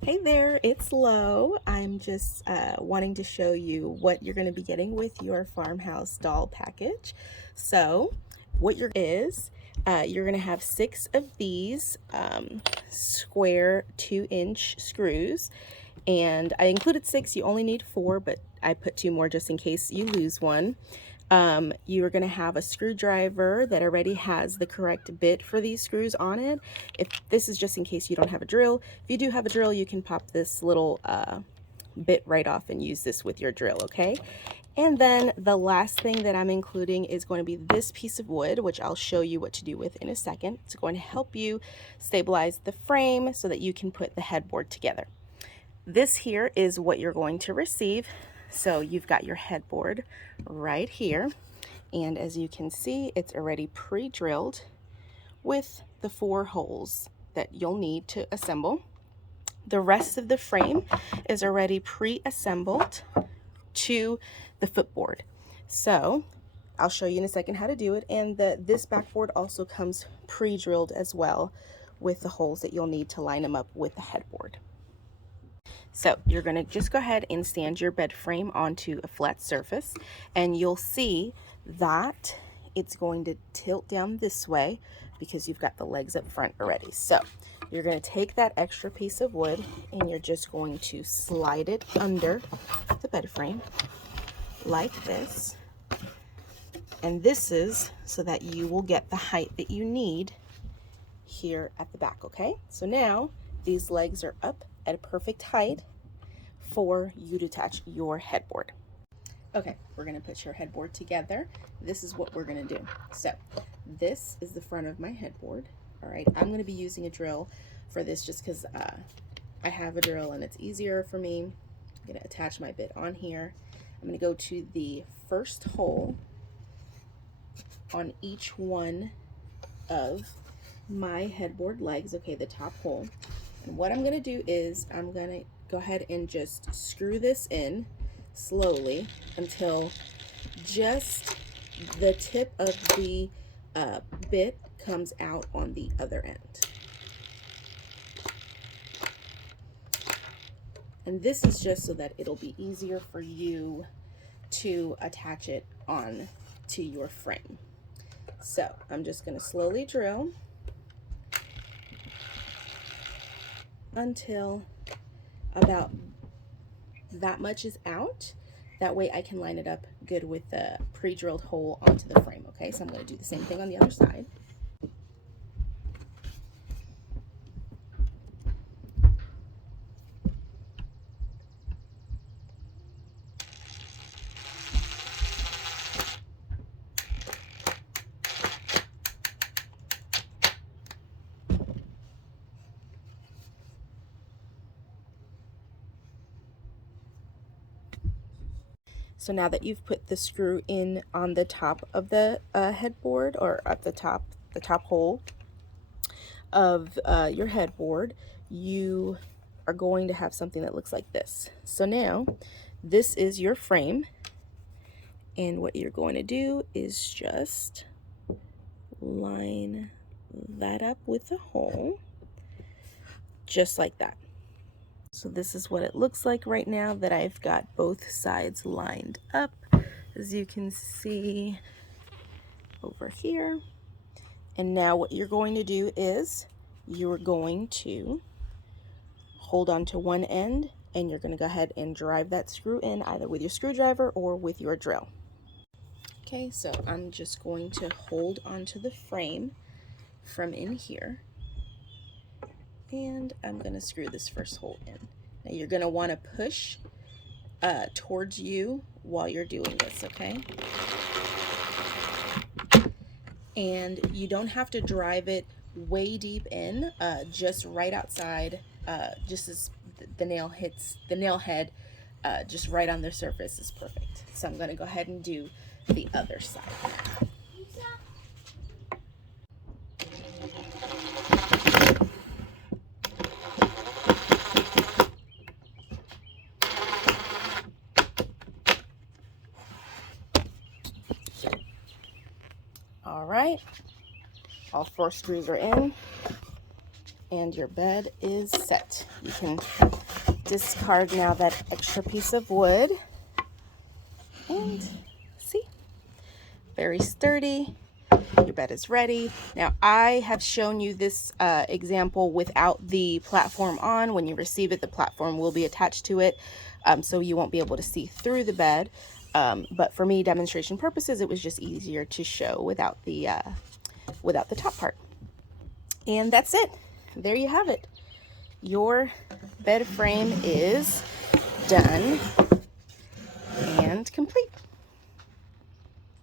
Hey there, it's Lo. I'm just wanting to show you what you're going to be getting with your Farmhouse doll package. So, what you're going to have 6 of these square 2-inch screws, and I included 6. You only need 4, but I put 2 more just in case you lose one. You are going to have a screwdriver that already has the correct bit for these screws on it. If this is just in case you don't have a drill. If you do have a drill, you can pop this little bit right off and use this with your drill, okay? And then the last thing that I'm including is going to be this piece of wood, which I'll show you what to do with in a second. It's going to help you stabilize the frame so that you can put the headboard together. This here is what you're going to receive. So you've got your headboard right here, and as you can see, it's already pre-drilled with the 4 holes that you'll need to assemble. The rest of the frame is already pre-assembled to the footboard. So I'll show you in a second how to do it, and this backboard also comes pre-drilled as well with the holes that you'll need to line them up with the headboard. So you're going to just go ahead and stand your bed frame onto a flat surface, and you'll see that it's going to tilt down this way because you've got the legs up front already. So you're going to take that extra piece of wood and you're just going to slide it under the bed frame like this. And this is so that you will get the height that you need here at the back, okay? So now these legs are up at a perfect height for you to attach your headboard. Okay, we're gonna put your headboard together. This is what we're gonna do. So this is the front of my headboard. All right, I'm gonna be using a drill for this just because I have a drill and it's easier for me. I'm gonna attach my bit on here. I'm gonna go to the first hole on each one of my headboard legs, okay, the top hole. And what I'm gonna do is I'm gonna go ahead and just screw this in slowly until just the tip of the bit comes out on the other end. And this is just so that it'll be easier for you to attach it on to your frame. So I'm just gonna slowly drill until about that much is out. That way I can line it up good with the pre-drilled hole onto the frame, okay? So I'm going to do the same thing on the other side. So now that you've put the screw in on the top of the headboard, or at the top hole of your headboard, you are going to have something that looks like this. So now this is your frame, and what you're going to do is just line that up with the hole, just like that. So this is what it looks like right now that I've got both sides lined up, as you can see over here. And now what you're going to do is you're going to hold on to one end, and you're going to go ahead and drive that screw in either with your screwdriver or with your drill. Okay, so I'm just going to hold onto the frame from in here, and I'm going to screw this first hole in. Now you're going to want to push towards you while you're doing this, okay? And you don't have to drive it way deep in, just right outside, just as the nail hits the nail head, just right on the surface is perfect. So I'm going to go ahead and do the other side. All right, all 4 screws are in. and your bed is set. You can discard now that extra piece of wood, and see, very sturdy. Your bed is ready. Now I have shown you this example without the platform on. When you receive it, the platform will be attached to it, so you won't be able to see through the bed. But for me, demonstration purposes, it was just easier to show without the top part. And that's it. There you have it. Your bed frame is done and complete.